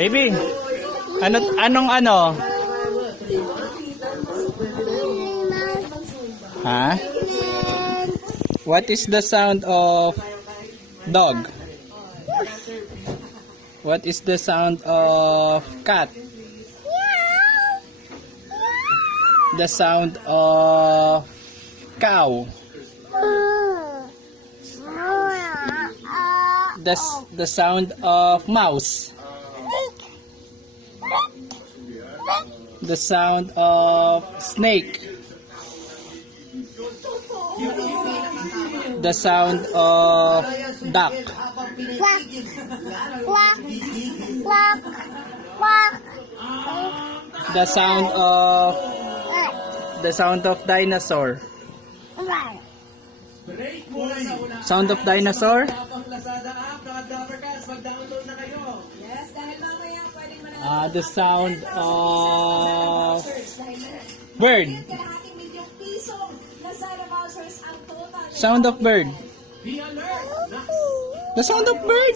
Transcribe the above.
Baby, anong ano? Ha? What is the sound of dog? What is the sound of cat? The sound of cow? The sound of mouse? The sound of snake? The sound of duck? The sound of dinosaur? Sound of dinosaur? The sound of bird? Sound of bird? The sound of bird?